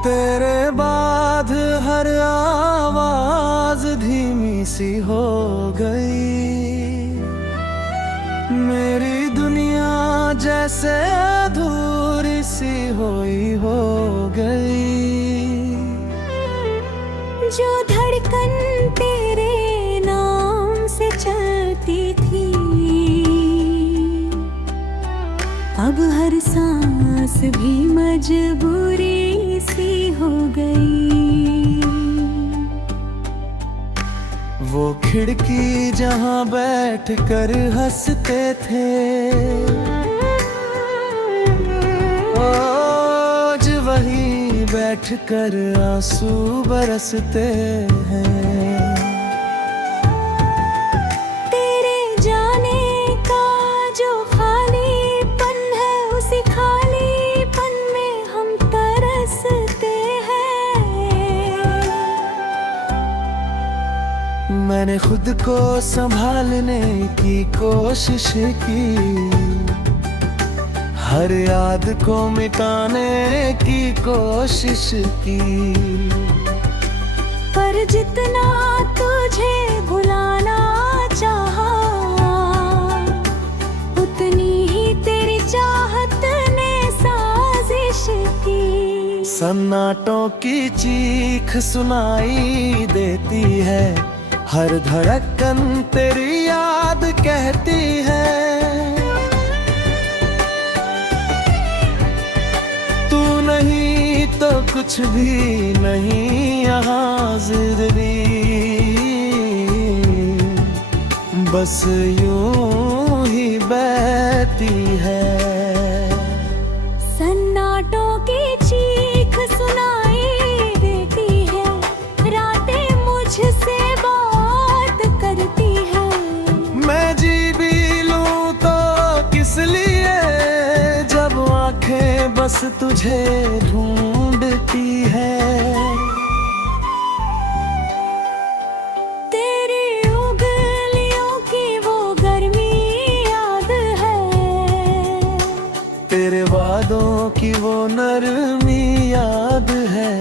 तेरे बाद हर आवाज धीमी सी हो गई। मेरी दुनिया जैसे अधूरी सी हो गई। जो धड़कन तेरे नाम से चलती थी, अब हर सांस भी मजबूरी सी हो गई। वो खिड़की जहां बैठ कर हंसते थे, आज वहीं बैठ कर आंसू बरसते हैं। तेरे जाने का जो खालीपन है, उसी खालीपन में हम तरसते हैं। मैंने खुद को संभालने की कोशिश की, हर याद को मिटाने की कोशिश की। पर जितना तुझे भुलाना चाहा, उतनी ही तेरी चाहत ने साजिश की। सन्नाटों की चीख सुनाई देती है, हर धड़कन तेरी याद कहती है। तू नहीं तो कुछ भी नहीं यहाँ जिंदगी, बस यूं ही बहती है। सन्नाटों की चीख सुनाई देती है, रातें मुझसे बात करती है। मैं जी भी लूं तो किस लिए, जब आंखें बस तुझे ढूंढती है। तेरी उंगलियों की वो गर्मी याद है, तेरे वादों की वो नरमी याद है।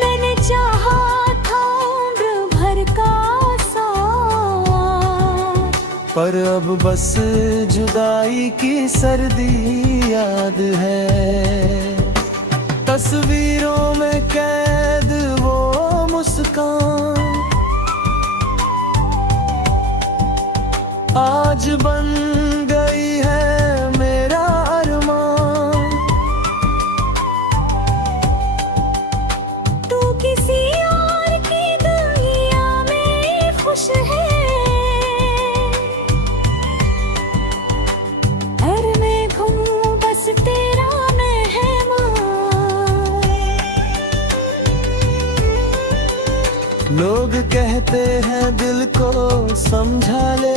मैंने चाहा था उम्र भर का साथ, पर अब बस जुदाई की सर्दी याद है। तस्वीरों में कैद वो मुस्कान आज बन गई है मेरा अरमान। तू किसी और की दुनिया में खुश है, हर मैं घूमूं बस तेरा मेहमान। लोग कहते हैं दिल को समझा ले,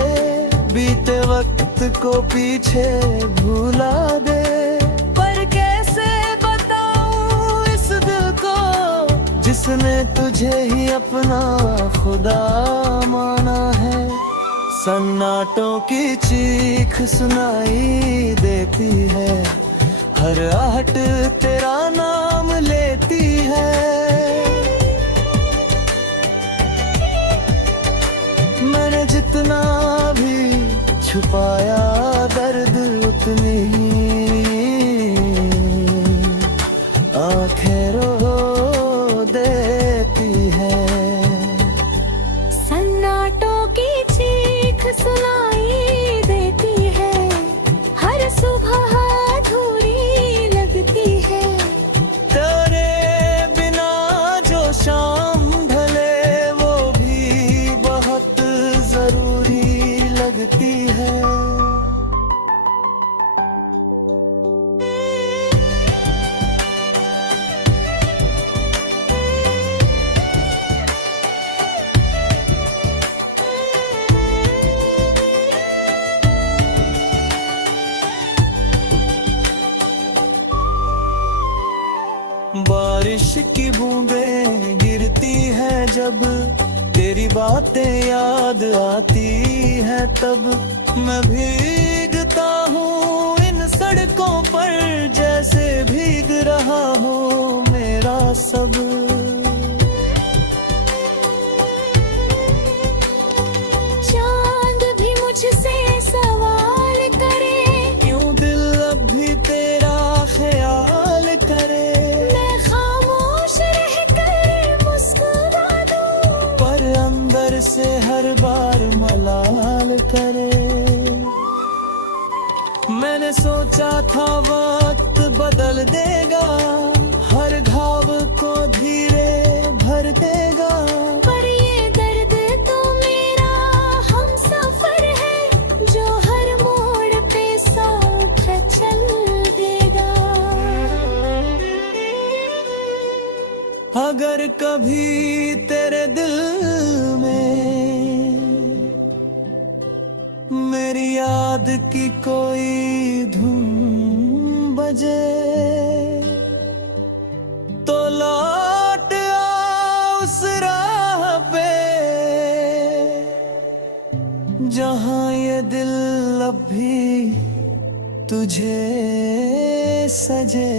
बीते वक्त को पीछे भुला दे। पर कैसे बताऊं इस दिल को, जिसने तुझे ही अपना खुदा माना है। सन्नाटों की चीख सुनाई देती है, हर आहट तेरा नाम लेती है। मैंने जितना भी छुपाया दर्द, उतनी ही आंखें रो देती है। सन्नाटों की चीख सुनाई देती है, हर सुबह अधूरी लगती है। तेरे बिना जो शाम ढले, वो भी बहुत जरूरी लगती है। बारिश की बूंदें गिरती हैं जब, तेरी बातें याद आती हैं तब। मैं भीगता हूँ इन सड़कों पर जैसे भीग रहा हो मेरा सब। चांद भी मुझसे सवाल करे, क्यों दिल अब भी तेरा ख्याल करे। मैं खामोश रहकर मुस्कुरा दूं, पर अंदर से हर बार मलाल करे। मैंने सोचा था वक्त बदल देगा, हर घाव को धीरे भर देगा। पर ये दर्द तो मेरा हमसफर है, जो हर मोड़ पे साथ चल देगा। अगर कभी तेरे दिल में मेरी याद की कोई धुन बजे, तो लौट आ उस राह पे जहां ये दिल अब भी तुझे सजे।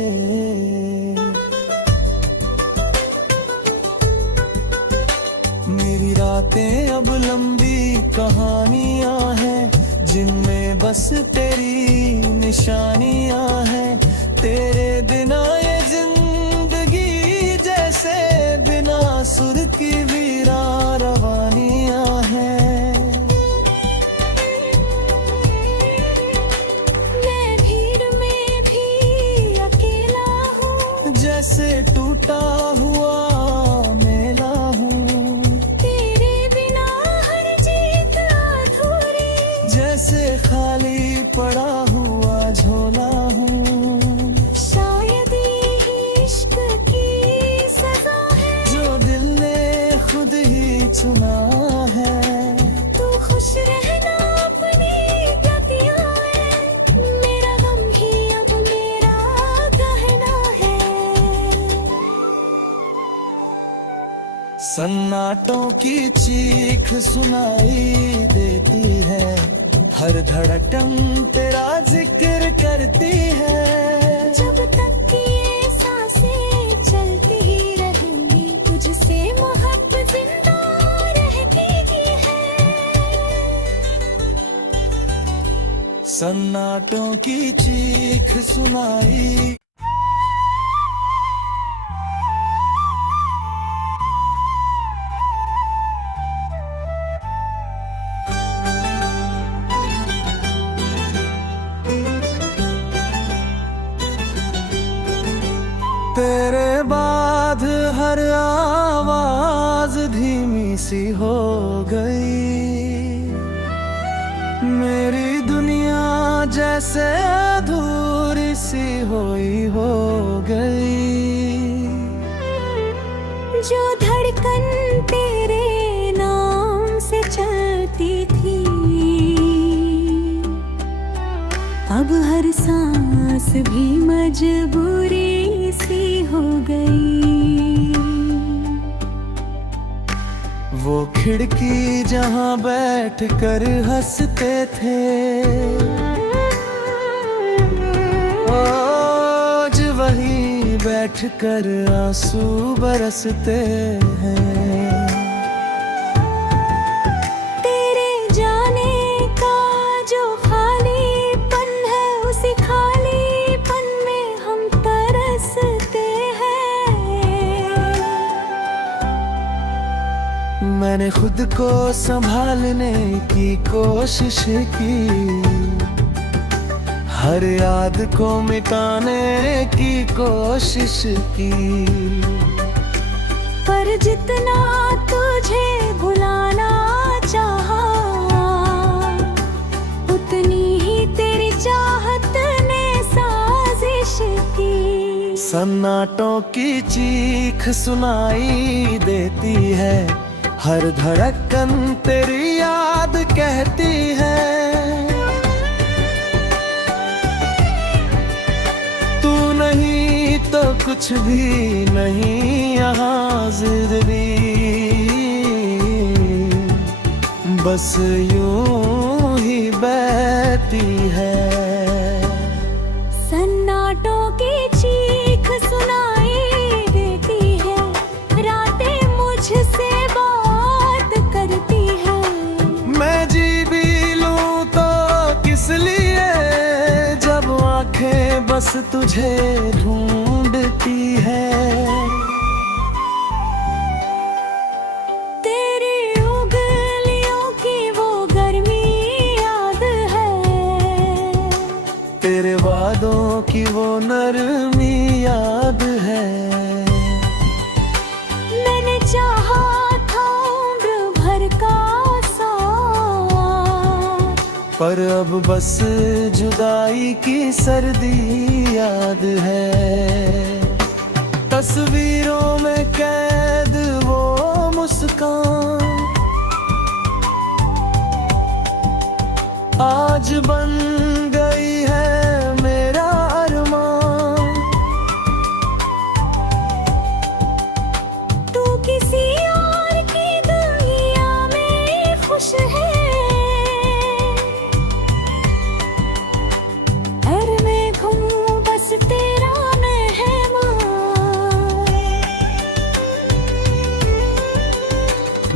मेरी रातें अब लंबी कहानियां हैं, जिनमें बस तेरी निशानियां हैं। तेरे बिना ये जिंदगी जैसे बिना सुर की वीरा रवानियां हैं। मैं भीड़ में भी अकेला हूँ, जैसे टूटा हुआ मेला हूँ। तेरे बिना हर जीत अधूरी, जैसे खाली पड़ा हुआ झोला हूँ। शायद ये इश्क की सजा है, जो दिल ने खुद ही चुना है। तू खुश रहना अपनी गतियाँ है, मेरा गम ही अब मेरा गहना है। सन्नाटों की चीख सुनाई देती है, हर धड़कन तेरा जिक्र करती है। जब तक कि ये सांसें चलती ही रहेंगी, तुझसे मोहब्बत जिंदा रहती ही है। सन्नाटों की चीख सुनाई। तेरे बाद हर आवाज धीमी सी हो गई, मेरी दुनिया जैसे अधूरी सी हो गई। जो धड़कन तेरे नाम से चलती थी, अब हर सांस भी मजबूरी सी हो गई। वो खिड़की जहां बैठ कर हंसते थे, आज वहीं बैठ कर आंसू बरसते हैं। तेरे जाने का जो खालीपन है, उसी खालीपन में हम तरसते हैं। मैंने खुद को संभालने की कोशिश की, हर याद को मिटाने की कोशिश की। पर जितना तुझे भुलाना चाहा, उतनी ही तेरी चाहत ने साजिश की। सन्नाटों की चीख सुनाई देती है, हर धड़कन तेरी याद कहती है। तू नहीं तो कुछ भी नहीं यहाँ जिंदगी, बस यूं ही बहती है। सन्नाटों की चीख सुनाई देती है, रातें मुझसे बात करती है। मैं जी भी लूं तो किस लिए, जब आंखें बस तुझे ढूंढती है। तेरी उंगलियों की वो गर्मी याद है, तेरे वादों की वो नरमी याद है। मैंने चाहा था उम्र भर का साथ, पर अब बस जुदाई की सर्दी याद है। तस्वीरों में कैद वो मुस्कान आज बन गई है मेरा अरमान। तू किसी और की दुनिया में खुश है, घर में घूमूं बस तेरा मेहमान।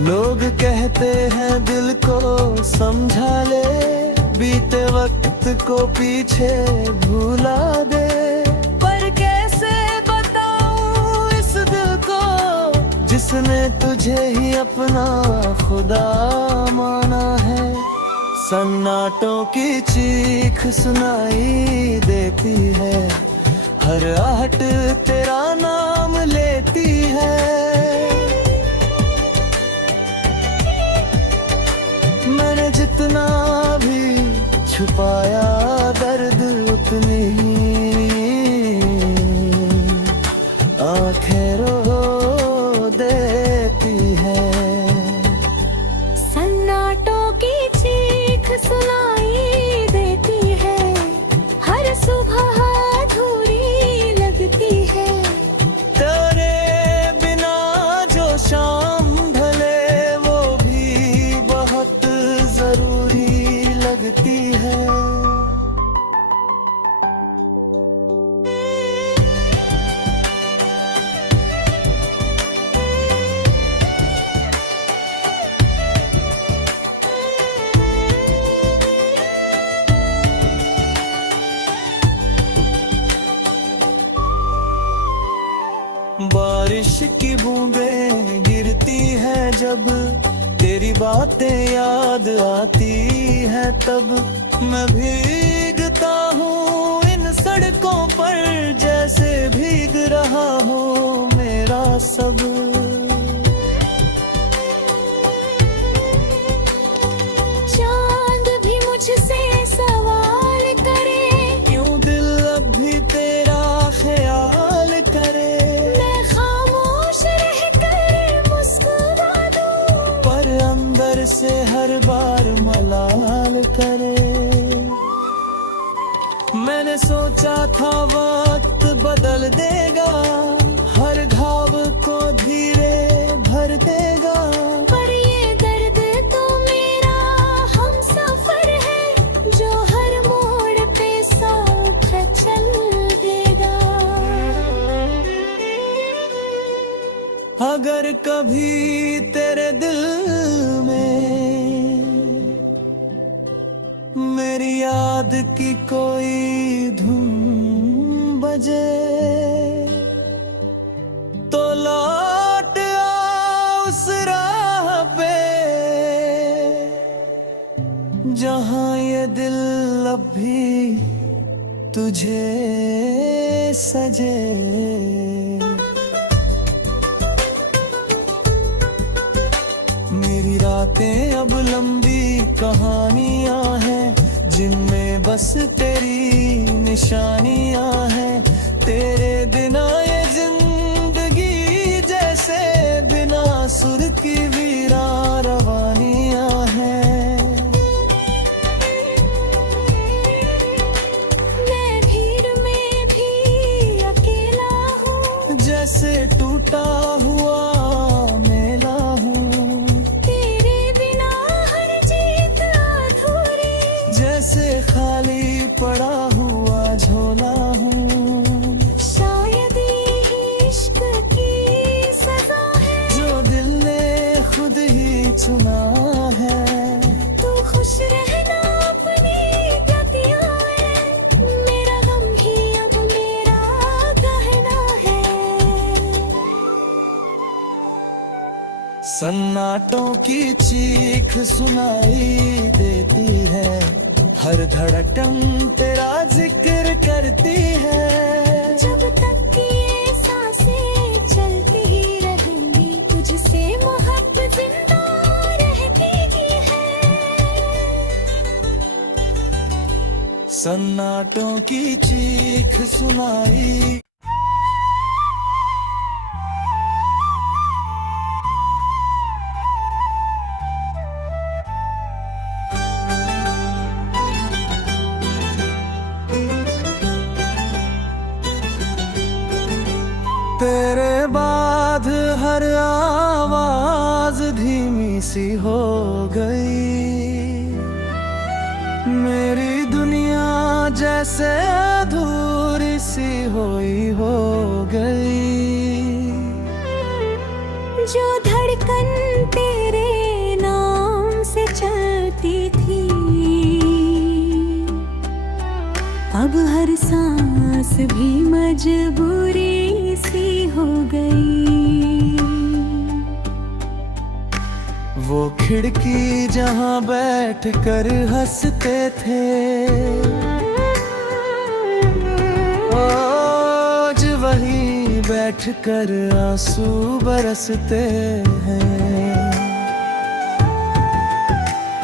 लोग कहते हैं दिल को समझा ले, बीते वक्त को पीछे भुला दे। पर कैसे बताऊं इस दिल को, जिसने तुझे ही अपना खुदा माना है। सन्नाटों की चीख सुनाई देती है, हर आहट तेरा नाम लेती है। मैंने जितना भी छुपाया दर्द, उतनी ही आंखें रो देती है। सन्नाटों की चीख सुनाई देती है, हर सुबह अधूरी लगती है। तेरे बिना जो शाम ढले वो भी बहुत जरूरी लगती है। बारिश की बूंदें गिरती हैं जब, तेरी बातें याद आती हैं तब। मैं भीगता हूँ इन सड़कों पर, जैसे भीग रहा हो मेरा सब। चांद भी मुझसे सवाल करे, क्यों दिल अब भी तेरा ख्याल करे। मैं खामोश रहकर मुस्कुरा दूं, पर अंदर से हर बार मलाल करे। मैंने सोचा था वक्त बदल देगा, हर घाव को धीरे भर देगा। पर ये दर्द तो मेरा हमसफर है, जो हर मोड़ पे साथ चल देगा। अगर कभी तेरे दिल में मेरी याद की कोई धुन बजे, तो लौट आ उस राह पे, जहां ये दिल अब भी तुझे सजे। मेरी रातें अब लंबी कहानियां हैं, जिनमें बस तेरी निशानियां हैं। तेरे बिना ये जिंदगी जैसे बिना सुर की वीरा रवानियां हैं। मैं भीड़ में भी अकेला हूँ, जैसे टूटा हुआ मेला हूँ। तेरे बिना हर जीत अधूरी, जैसे खाली पड़ा हुआ झोला हूँ। सन्नाटों की चीख सुनाई देती है, हर धड़कन तेरा जिक्र करती है। जब तक ये सांसें चलती ही रहेंगी, तुझसे मोहब्बत जिंदा रहती ही है। सन्नाटों की चीख सुनाई। तेरे बाद हर आवाज धीमी सी हो गई, मेरी दुनिया जैसे अधूरी सी हो गई। जो धड़कन तेरे नाम से चलती थी, अब हर सांस भी मजबूरी सी हो गई। वो खिड़की जहां बैठ कर हंसते थे, आज वहीं बैठ कर आंसू बरसते हैं।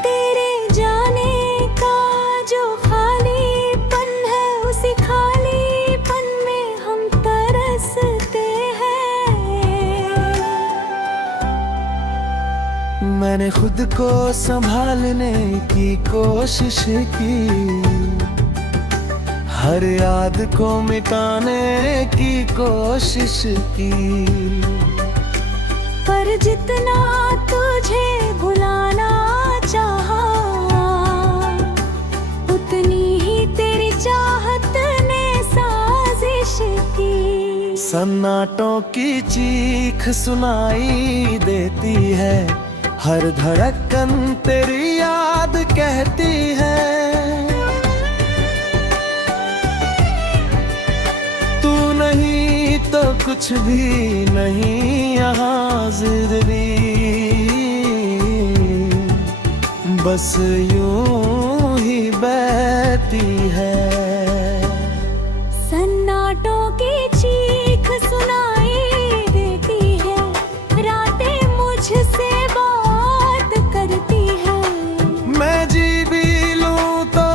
तेरे जाने का जो खालीपन है, उसी खालीपन में हम तरसते हैं। मैंने खुद को संभालने की कोशिश की, हर याद को मिटाने की कोशिश की, पर जितना तुझे भुलाना चाहा, उतनी ही तेरी चाहत ने साजिश की। सन्नाटों की चीख सुनाई देती है, हर धड़कन तेरी याद कहती है। तू नहीं तो कुछ भी नहीं यहाँ जिंदगी, बस यूं ही बहती है। सन्नाटों की चीख सुनाई देती है, रातें मुझसे बात करती है। मैं जी भी लूं तो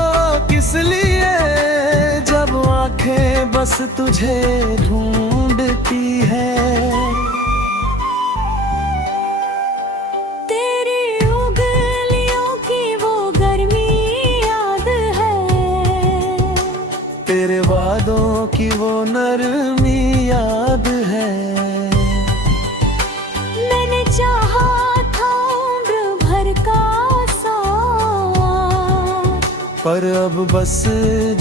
किस लिए, जब आंखें बस तुझे ढूंढती है। तेरी उंगलियों की वो गर्मी याद है, तेरे वादों की वो नरमी याद है। मैंने चाहा था उम्र भर का साथ, पर अब बस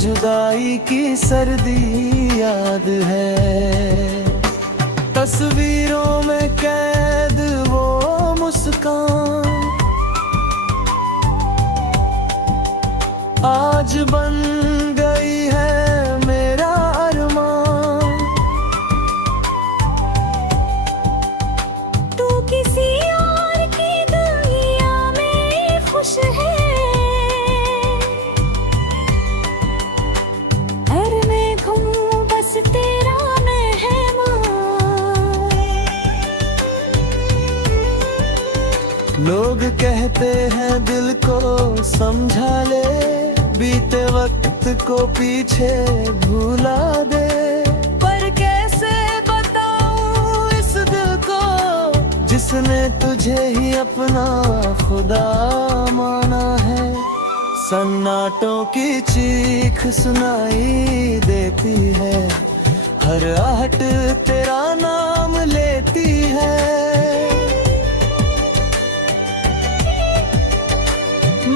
जुदाई की सर्दी याद है। तस्वीरों में कैद वो मुस्कान आज बन गई है मेरा अरमान। तू किसी और की दुनिया में खुश है, घर में घूमूं बस तेरा मेहमान। लोग कहते हैं दिल को समझा ले, बीते वक्त को पीछे भुला दे। पर कैसे बताऊं इस दिल को, जिसने तुझे ही अपना खुदा माना है। सन्नाटों की चीख सुनाई देती है, हर आहट तेरा नाम लेती है।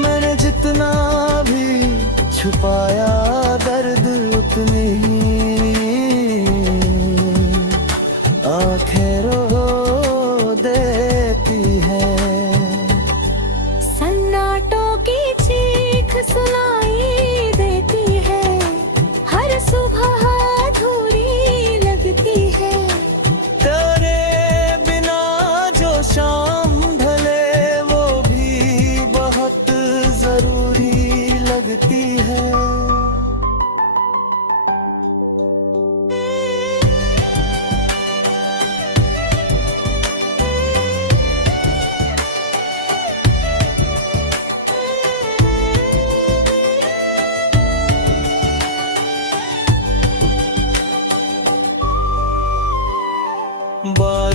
मैंने जितना भी छुपाया दर्द, उतनी ही आंखें रो देती है। सन्नाटों की चीख सुनाई देती है, हर सुबह अधूरी लगती है। तेरे बिना जो शाम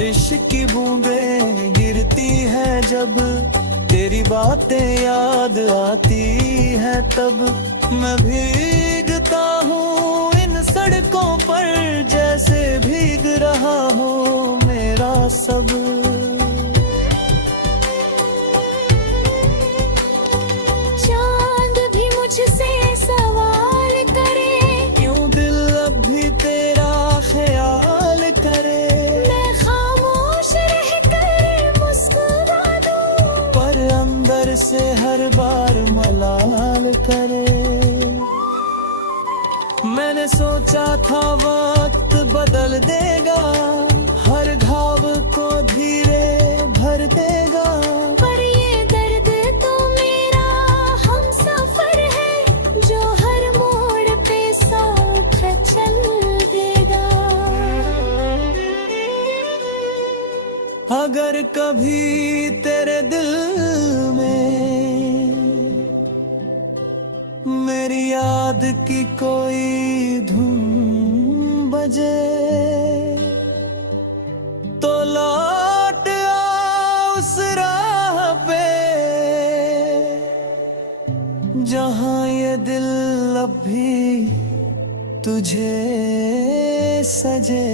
बारिश की बूंदें गिरती है जब, तेरी बातें याद आती है तब, मैं भीगता हूँ इन सड़कों पर जैसे भीग रहा हो मेरा सब। चांद भी मुझसे सवाल करे, क्यों दिल अब भी तेरा ख्याल करे, मैं खामोश रहकर मुस्कुरा दूं, पर अंदर से हर बार मलाल करे। मैंने सोचा था वक्त बदल देगा, हर घाव को धीरे भर देगा, पर ये दर्द तो मेरा हमसफर है जो हर मोड़ पे साथ चल देगा। अगर कभी तेरे दिल में मेरी याद की कोई धुन बजे, तो लौट आ उस राह पे जहां ये दिल अब भी तुझे सजे।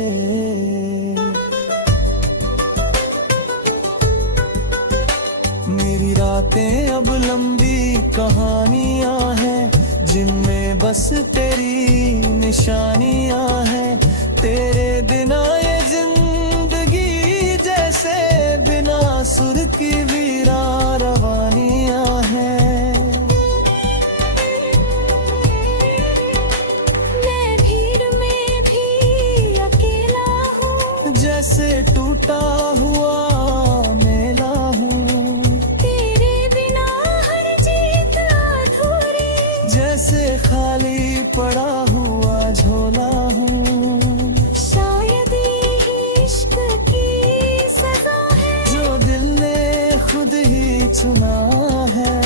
मेरी रातें अब लंबी कहानियां हैं, जिनमें बस तेरी निशानियां हैं, तेरे बिना ये जिंदगी जैसे बिना सुर की वीरा रवानियां हैं। मैं भीड़ में भी अकेला हूँ, जैसे टूटा हुआ मेला हूँ, तेरे बिना हर जीत अधूरी, जैसे खाली पड़ा हुआ झोला हूँ। शायद ये इश्क की सजा है जो दिल ने खुद ही चुना है।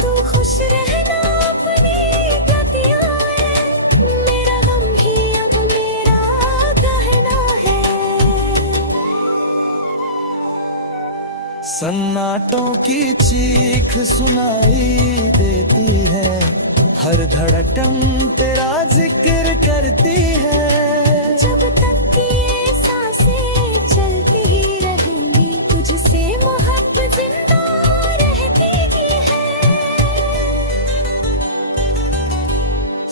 तू खुश रहना अपनी गतियां है, मेरा गम ही अब मेरा गहना है। सन्नाटों की चीख सुनाई देती है, हर धड़कन तेरा जिक्र करती है। जब तक कि ये सांसें चलती ही रहेंगी, तुझसे मोहब्बत जिंदा रहती ही है।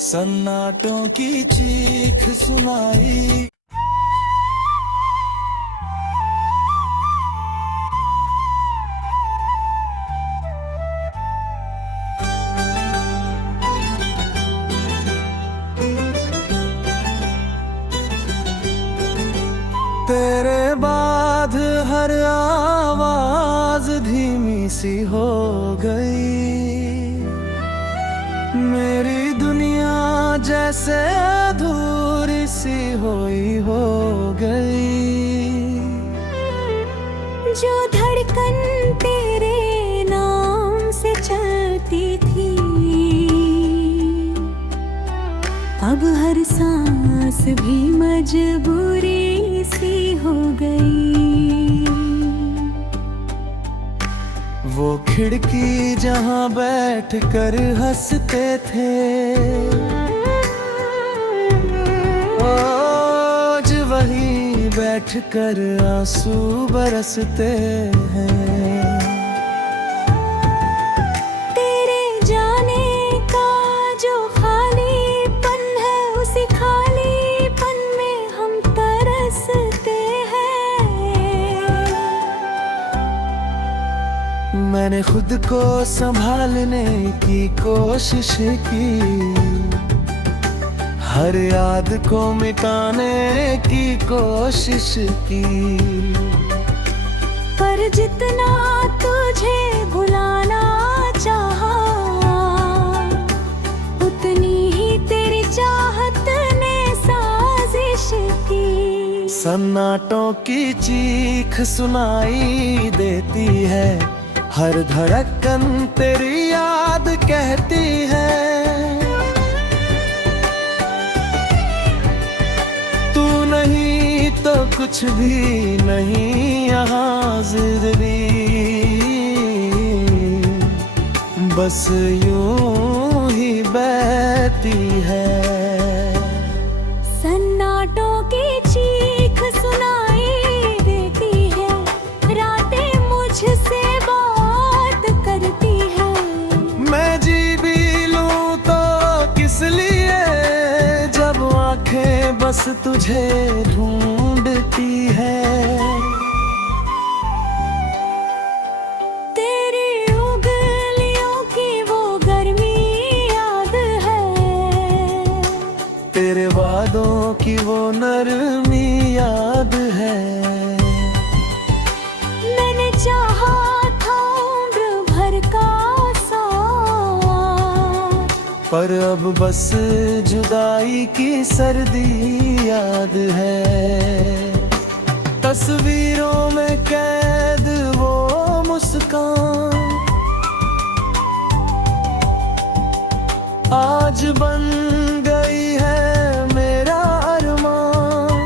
सन्नाटों की चीख सुनाई। तेरे बाद हर आवाज धीमी सी हो गई, मेरी दुनिया जैसे अधूरी सी हो गई। जो धड़कन तेरे नाम से चलती थी, अब हर सांस भी मजबूरी सी हो गई। वो खिड़की जहां बैठ कर हंसते थे, आज वहीं बैठ कर आंसू बरसते हैं। तेरे जाने का जो खालीपन है, उसी खालीपन में हम तरसते हैं। मैंने खुद को संभालने की कोशिश की, हर याद को मिटाने की कोशिश की, पर जितना तुझे भुलाना चाहा, उतनी ही तेरी चाहत ने साजिश की। सन्नाटों की चीख सुनाई देती है, हर धड़कन तेरी याद कहती है। तू नहीं तो कुछ भी नहीं यहाँ जिंदगी, बस यूं ही बहती है। सन्नाटों की चीख सुनाई देती है, रातें मुझसे बात करती है। मैं जी भी लूं तो किस लिए, जब आंखें बस तुझे ढूंढती है। तेरी उंगलियों की वो गर्मी याद है, तेरे वादों की वो नरमी याद है। मैंने चाहा था उम्र भर का साथ, पर अब बस जुदाई की सर्दी याद है। तस्वीरों में कैद वो मुस्कान आज बन गई है मेरा अरमान।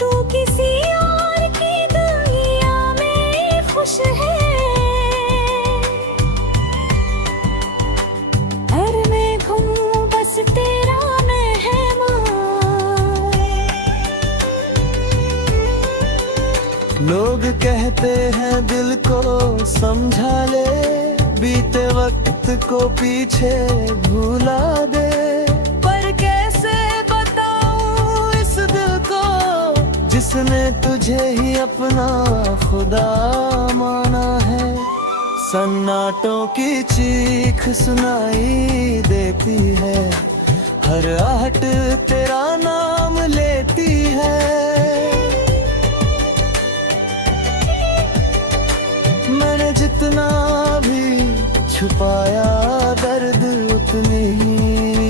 तू किसी और की दुनिया में खुश है, घर में घूमूं बस तेरा मेहमान। लोग कहते हैं दिल को समझा ले, बीते वक्त को पीछे भुला दे। पर कैसे बताऊं इस दिल को, जिसने तुझे ही अपना खुदा माना है। सन्नाटों की चीख सुनाई देती है, हर आहट तेरा नाम लेती है। मैंने जितना भी छुपाया दर्द, उतनी ही